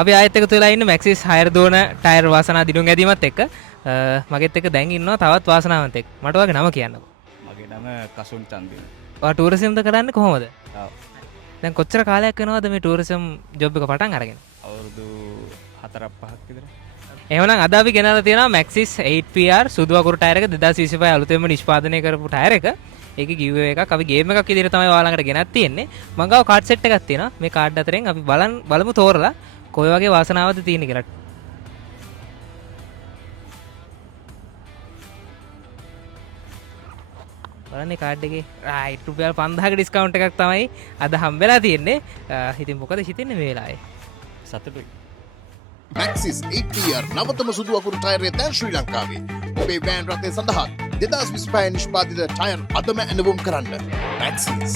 අපි ආයෙත් එකතු වෙලා ඉන්නේ මැක්සිස් හයර් දෝන ටයර් වාසනා දිනුම් ඇදීමත් එක්ක. මගෙත් එක්ක දැන් ඉන්නවා තවත් වාසනාවන්තෙක්. මට ඔයාගේ නම කියන්නකෝ. මගේ නම කසුන් චන්දින. ඔයා ටූරිසම්ද කරන්නේ කොහොමද? ඔව්. දැන් කොච්චර කාලයක් වෙනවද මේ ටූරිසම් ජොබ් එක පටන් අරගෙන? අවුරුදු 4-5ක් විතර. එහෙනම් අද අපි ගෙනල්ලා තියෙනවා මැක්සිස් 8PR සුදු අකුරු ටයර් එක 2025 අලුතෙන්ම නිෂ්පාදනය කරපු ටයර් එක. ඒකේ ගිව්වේ එකක් අපි ගේම් එකක් විදිහට තමයි ඔයාලා ළඟට ගෙනත් තියෙන්නේ. මම ගාව කාඩ් සෙට් එකක් තියෙනවා. මේ කාඩ් අතරින් අපි බලමු තෝරලා කොයි වගේ වාසනාවක්ද තියෙන්නේ කියලා. බලන්න කාඩ් එකේ රයිට් රුපියල් 5000ක ඩිස්කවුන්ට් එකක් තමයි අද හම්බෙලා තියෙන්නේ. ඉතින් මොකද හිතෙන්නේ මේ වෙලාවේ? සතුටුයි. Maxis 8PR නවතම සුදු අකුරු ටයරය දැන් ශ්‍රී ලංකාවේ. ඔබේ වෑන් රථය සඳහා 2025 නිෂ්පාදිත ටයර් අදම ඇනවුම් කරන්න. Maxis